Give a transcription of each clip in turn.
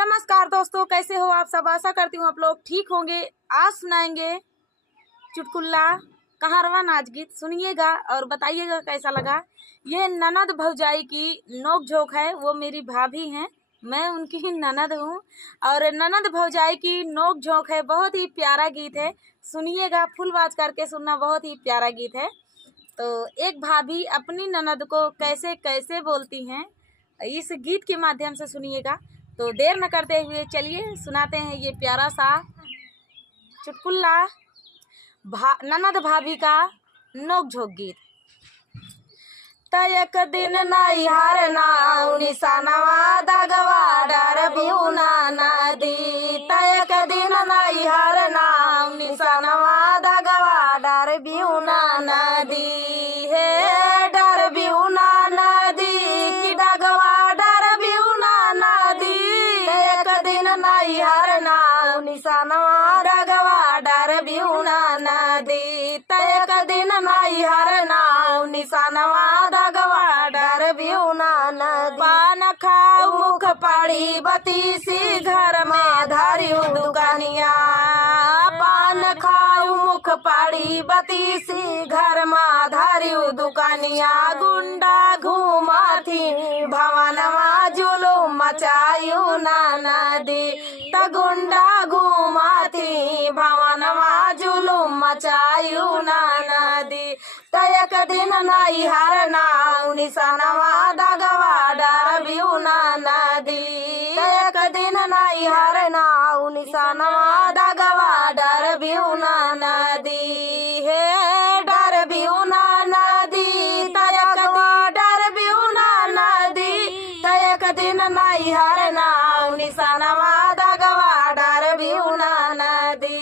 नमस्कार दोस्तों, कैसे हो आप सब। आशा करती हूँ आप लोग ठीक होंगे। आज सुनाएंगे चुटकुला कहारवा नाच गीत। सुनिएगा और बताइएगा कैसा लगा। ये ननद भौजाई की नोक झोंक है। वो मेरी भाभी हैं, मैं उनकी ही ननद हूँ। और ननद भौजाई की नोक झोंक है। बहुत ही प्यारा गीत है, सुनिएगा। फुल आवाज करके सुनना, बहुत ही प्यारा गीत है। तो एक भाभी अपनी ननद को कैसे कैसे बोलती हैं, इस गीत के माध्यम से सुनिएगा। तो देर न करते हुए चलिए सुनाते हैं ये प्यारा सा चुटकुला ननद भाभी का नोक झोंक गीत। तयक दिन नैहर नाउ निशानवा दगवा डर बिहुना नदी। तयक दिन नैहर नाउ निशानवा दगवा डर बिहुना नदी। हे डर बिहुना नदी की डगवा डर बिहुना नदी। एक दिन नैहर नाउ निशानवा डगवा डर बिहुना नदी। तयक दिन नैहर नाउ निशानवा डगवा डर बिहुना नदी। पान खाऊ मुख पाड़ी बतीसी घर में धरियू दुकानिया। पान खाऊ मुख पाड़ी बतीसी घर में धरियू दुकानिया। गुंडा घूमा थी भवनवा जुलूम मचायू ना नदी। त गुंडा घूमा थी भवनवा जुलूम मचायू ना नदी। तयक दिन नैहर नाउ निशानवा दगवा डर बिहुना नदी। तयक दिन नैहर नाउ निशानवा दगवा डर बिहुना नदी। हे डर बिहुना नदी तयक डर बिहुना नदी। तयक दिन नैहर नाउ निशानवा दगवा डर बिहुना नदी।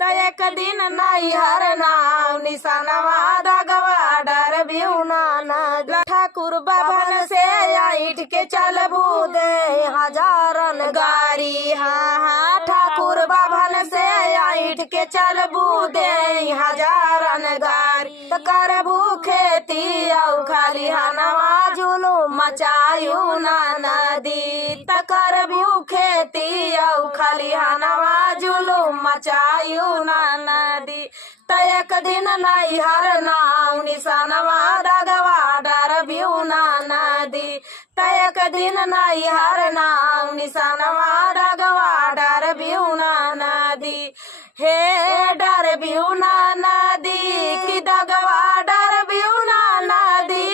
तयक दिन नैहर नाउ निशानवा दगवा डर बिहुना नदी। ठाकुर बाभन से आइट के चलबू दे हजारन गारी। हाँ ठाकुर बाभन से आइट के चलबू दे हजारन गारी। त करबू खेती औ खाली हनवा जुलूम मचायू ना नदी। त करबू खेती औ खाली हनवा जुलूम मचायू ना नदी। तयक दिन नैहर नाउ निशानवा दगवा डर बिहुना नदी। तयक दिन नैहर नाउ निशानवा दगवा डर बिहुना नदी। हे डर बिहुना नदी की दगवा डर बिहुना नदी।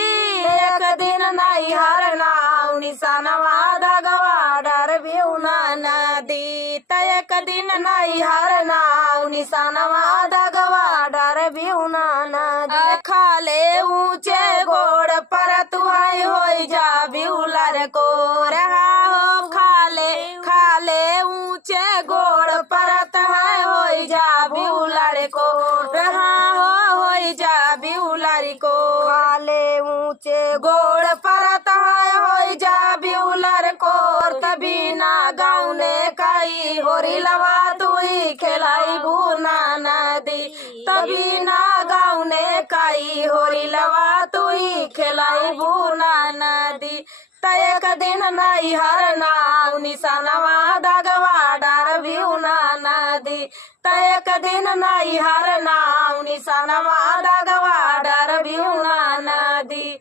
एक दिन नैहर नाउ निशानवा दगवा डर बिहुना नदी। तयक दिन नैहर नाउ निशानवा दगवा डर बिहुना नदी। खाले ऊंचे गोड़ पर तुहाई होई जा बिहुलर को रहा हो। खाले ऊंचे गोड़ पर तुहाई होई जा बिहुलर को रहा हो। होई जा बिहुलर को खाले ऊंचे गोड़ पर तुहाई होई जा बिहुलर को। तभी ना गाँव ने काई होरी लवा तुई खेलाई भूना नदी। तभी ना गाँव ने काई होरी लवा तुई खेलाई भूना नदी। तयक दिन नैहर नाउ निशानवा दगवा डर बिहुना नदी। तयक दिन नैहर नाउ निशानवा दगवा डर बिहुना नदी।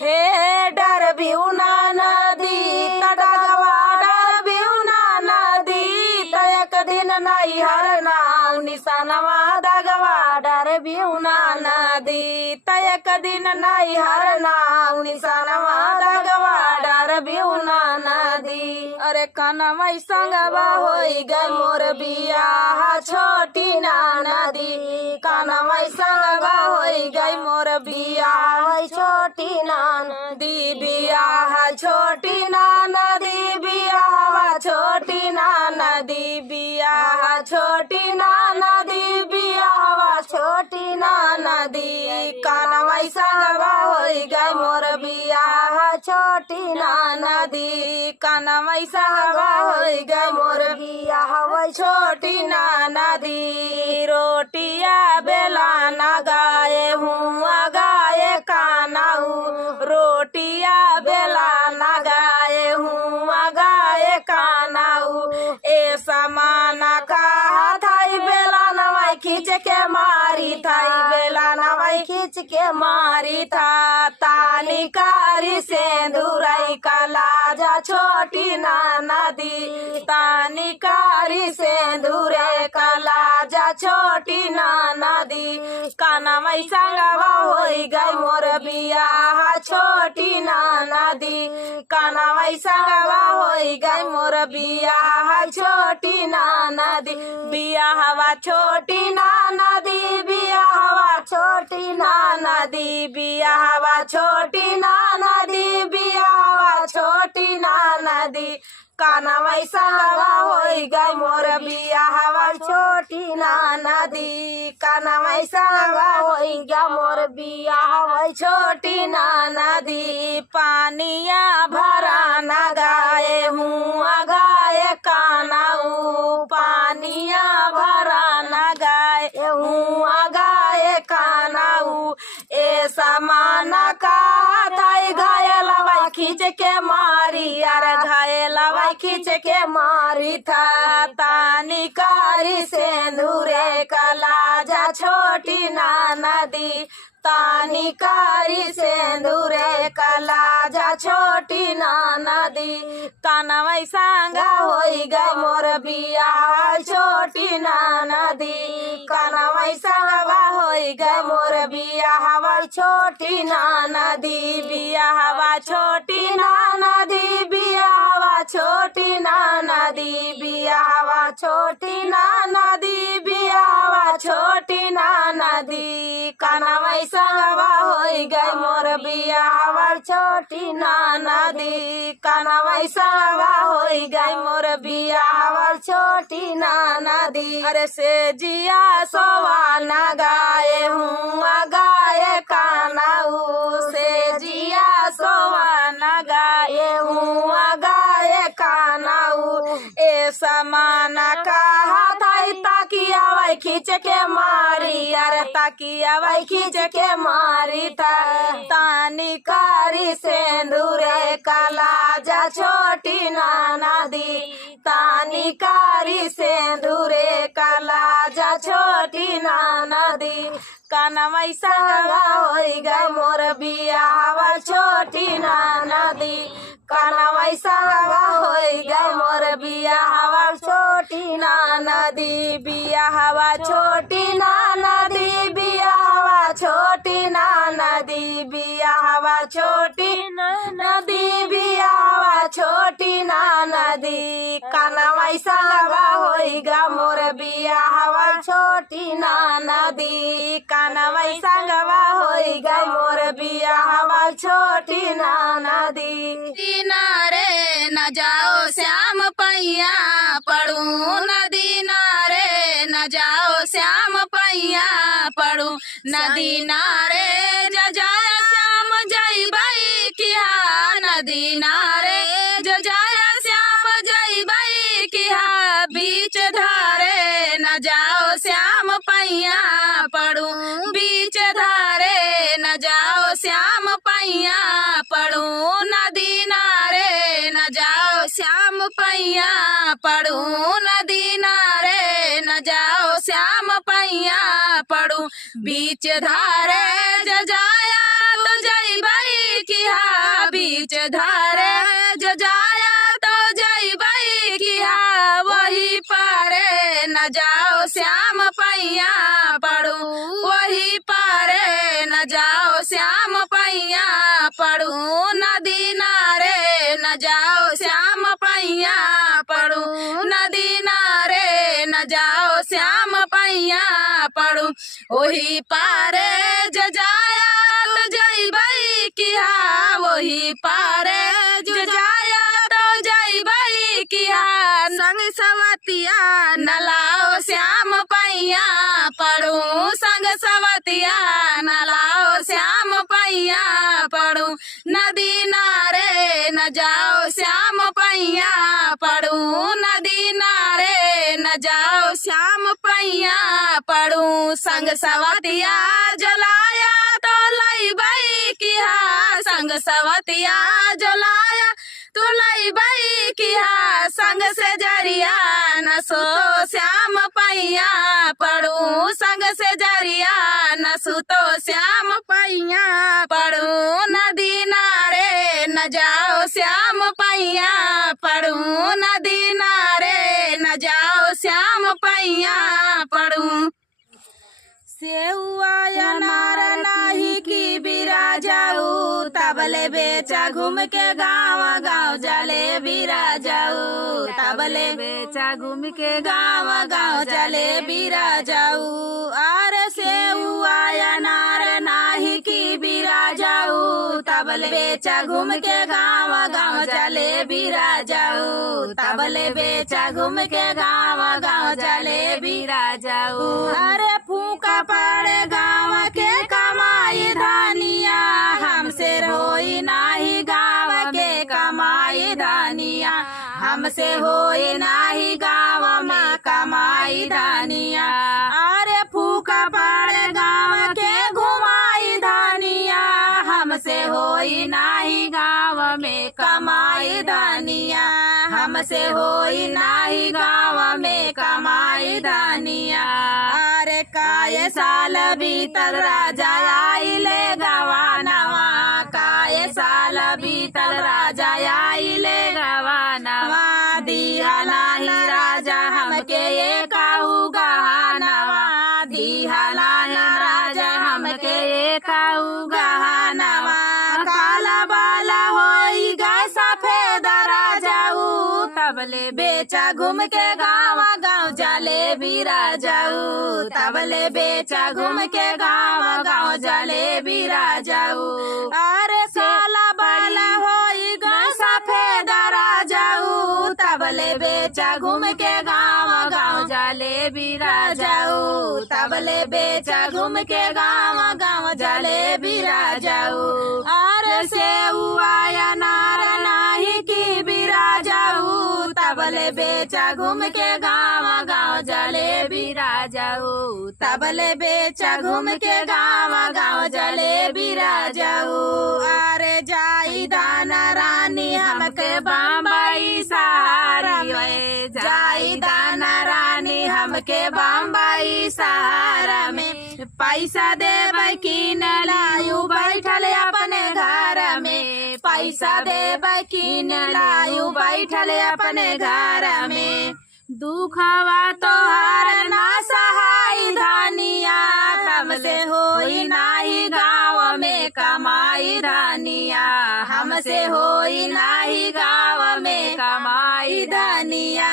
हे डर बिहुना नदी त डगवा डर बिहुना नदी। तयक दिन नैहर नाउ निशानवा दगवा डर बिहुना नदी। तयक दिन नैहर नाउ निशानवा दगवा डर बिहुना नदी। अरे कनवा संगवा होई गई मोर बियाह छोटी ना नदी। कनवा संगवा होई गई मोर बियाह छोटी ना नदी। बियाह छोटी ना नदी। बियाह छोटी ना नदी। बियाह छोटी ना नदी। बियाह छोटी ना नदी। कनवा संगवा होई गई मोर बियाह छोटी ना नदी। कनवा संगवा होई गई मोर बियाह छोटी ना नदी। रोटिया बेला न गाए हूँ गाए कानाऊ। रोटिया बेला न गाए हूँ गाए कानाऊ। ए समाना कहा थाई बेला नवाई खींच के मारी थाई बेला नवाई खींच के मारी था तानी कारी सेंदूराई कलाजा छोटी ना नदी तानी कारी सेंदूरे कलाजा छोटी ना नदी कानमई संगवा होई गई मोर बियाह छोटी ना नदी कानमई संगवा होई गई मोर बियाह छोटी ना नदी बियाहवा छोटी ना नदी बियाहवा छोटी ना नदी बियाहवा छोटी ना नदी बियाहवा छोटी ना नदी कानमई संगवा होई गई मोर बियाहवा छोटी ना नदी कानमई संगवा होई गया मोर बियाहवा छोटी ना नदी पानिया भरा न गाए हूँ गाए कानाऊ पानिया भरा न गाए हूँ गाए कानाऊ ए समाना का थाई घायलवा खींच के मारी यार घायलवा खींच के मारी था तानी कारी सेंदूरे कलाजा छोटी ना नदी तानी कारी सेंदूरे कलाजा छोटी ना नदी कानमई संगा होई गई मोर बियाह छोटी ना नदी कानमई संगवा होई गई मोर बियाह छोटी ना नदी बियाहवा छोटी ना नदी बियाहवा छोटी ना नदी बियाहवा छोटी ना नदी बियाहवा छोटी ना नदी कानमई संगवा होई गई मोर बियाहवा छोटी ना नदी कानमई संगवा होई गई मोर बियाहवा छोटी ना नदी अरे से जिया सोवा न गाए हूँ गाए कानाऊ से जिया सोवा न गाए हूँ गाए कानाऊ ए समाना कहा थाई ताकिया वही खींच के मारी अरे ताकिया वही खींच के मारी था तानी कारी सेंदूरे कलाजा छोटी ना नदी तानी कारी सेंदूरे कलाजा छोटी ना नदी कानमई संगवा होई गई मोर बियाहवा छोटी ना नदी कानमई संगवा होई गई मोर बियाहवा छोटी ना नदी बियाहवा छोटी ना नदी बियाहवा छोटी ना नदी बियाहवा छोटी ना नदी बियाहवा छोटी ना नदी कानमई संगवा होई गा मोर बियाहवा छोटी ना नदी कानमई संगवा होई गई मोर बियाहवा छोटी ना नदी नारे न जाओ श्याम पैया पड़ू नदी नारे न जाओ श्याम पैया पड़ू नदी नारे जजाया श्याम जय बई किया नदी नारे जजाया श्याम जय बई किया बीच धारे न जाओ श्याम पैया पड़ू बीच धारे न जाओ श्याम पैया पड़ू नदी नारे न जाओ श्याम पैया पड़ू नदी नारे न जाओ श्याम पैया पड़ू बीच धारे जजाया तो जय बई किया बीच धारे जजाया तो जय बई किया वही पारे न जाओ श्याम पैया पड़ू वही पारे न जाओ श्याम पैया पड़ू नदी नारे न जाओ श्याम पैया पड़ू नदी नारे न जाओ श्याम पैया पड़ू वही पारे जजाया तो जय बई किया वही पारे जजाया तो जय बई किया संग सवतिया न लाओ श्याम पैया पड़ू संग सवतिया न लाओ श्याम पैया पड़ू नदी नारे न जाओ श्याम पैया पड़ू नदी नारे न जाओ श्याम पैया पड़ू संग सवतिया जलाया तो लई बई किया संग सवतिया जलाया तू लाई बाई किया संग से जरिया न सो श्याम पैया पड़ू संग से जरिया न सुतो श्याम पैया पड़ू नदी नारे न जाओ श्याम पैया पड़ू नदी नारे न जाओ श्याम पैया पड़ू सेउआ अनार नाही की बिरा जाऊ तबले बेचा घूम के गाँव गाँव जले बिरा जाऊ तबले बेचा घूम के गाँव गाँव जले बिरा जाऊ अरे सेउआ अनार नाही की बिरा जाऊ तबले बेचा घूम के गाँव गाँव जले बिरा जाऊ तबले बेचा घूम के गाँव गाँव जले बिरा जाऊ अरे फूका पड़े गाँव के कमाई धानिया हमसे रोई नाही गाँव के कमाई धानिया हमसे होई नाही गाँव में कमाई धानिया अरे फूका पड़े गाँव के घुमाई धानिया हमसे होई नाही गाँव में कमाई धानिया हमसे होई नाही गाँव में कमाई धानिया अरे काय साल भीतर राजा आइले गवानवा काय साल भीतर राजा आइले गवानवा दिया नाही राजा हमके ये काहू गहानवा दिया नाही राजा हमके ये काहू गहानवा काला बाला होई गा सफेद राजाऊ तबले बेचा घूम के गाँव गाँव जले बिरा जाऊ तबले बेचा घूम के गाँव गाँव जले बिरा जाऊ अरे काला बाला होई गा सफेद राजाऊ तबले बेचा घूम के गाँव गाँव जले बिरा जाऊ तबले बेचा घूम के गाँव गाँव जले बिरा जाऊ अरे सेउआ अनार नाही की बिरा जाऊ तबले बेचा घूम के गाँव गाँव जले बिरा जाऊ तबले बेचा घूम के गाँव गाँव जले बिरा जाऊ अरे जाई दाना रानी हमके बम्बई सारी वे जाई दाना रानी हमके बम्बई सहारा में पैसा देबै किन लायू बैठल अपने घर में पैसा देबै किन लायू बैठल अपने घर में दुखवा तोहार ना सहाय धानिया हमसे होई नाही गाँव में कमाई धानिया हमसे होई नाही गाँव में कमाई धानिया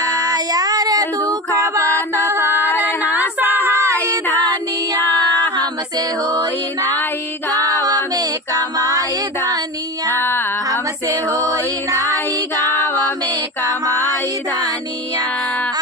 यार दुखवा तोहार ना सहाय धानिया हमसे होई नाही गाँव में कमाई धानिया हमसे होई नाही गाँव में कमाई धानिया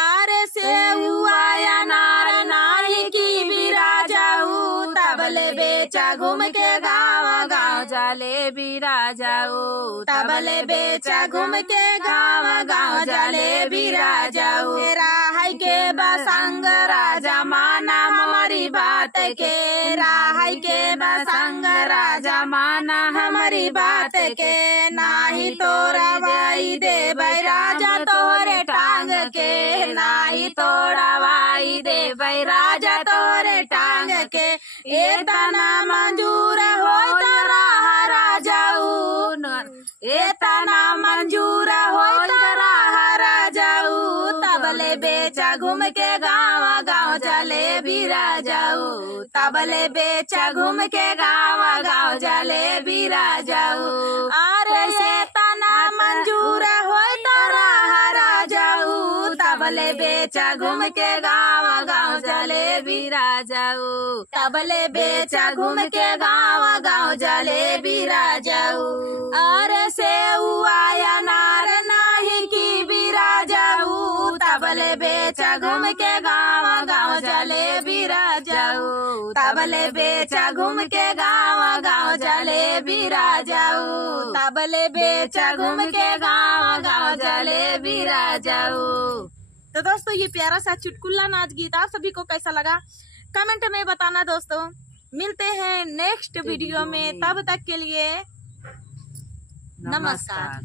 अरे सेउआ अनार नाही की बिरा जाऊ तबले बेचा घूम के गाँव गाँव जले बिरा जाऊ तबले बेचा घूम के गाँव गाँव जले बिरा जाऊ राहै के बसंग राजा माना हमारी बात के राहै के बसंग राजा माना हमारी बात के नाही तोरा वाई देबै राजा तोरे टांग के नाही तोरा वाई देबै राजा तोरे टांग के एतना मंजूर हो तोरा राजाऊ एतना मंजूर हो तोरा राजाऊ तबले बेचा घूम के गाँव गाँव जले बिरा जाऊ तबले बेचा घूम के गाँव गाँव जले बिरा जाऊ अरे एतना मंजूर हो तोरा राजाऊ तबले बेचा घूम के गाँव गाँव जले बिरा जाऊ तबले बेचा घूम के गाँव गाँव जले बिरा जाऊ अरे सेउआ अनार नाही की बिरा जाऊ तबले बेचा घूम के गाँव गाँव जले बिरा जाऊ तबले बेचा घूम के गाँव गाँव जले बिरा जाऊ तबले बेचा घूम के गाँव गाँव जले बिरा जाऊ। तो दोस्तों ये प्यारा सा चुटकुला नाच गीत आप सभी को कैसा लगा कमेंट में बताना दोस्तों। मिलते हैं नेक्स्ट वीडियो में, तब तक के लिए नमस्कार।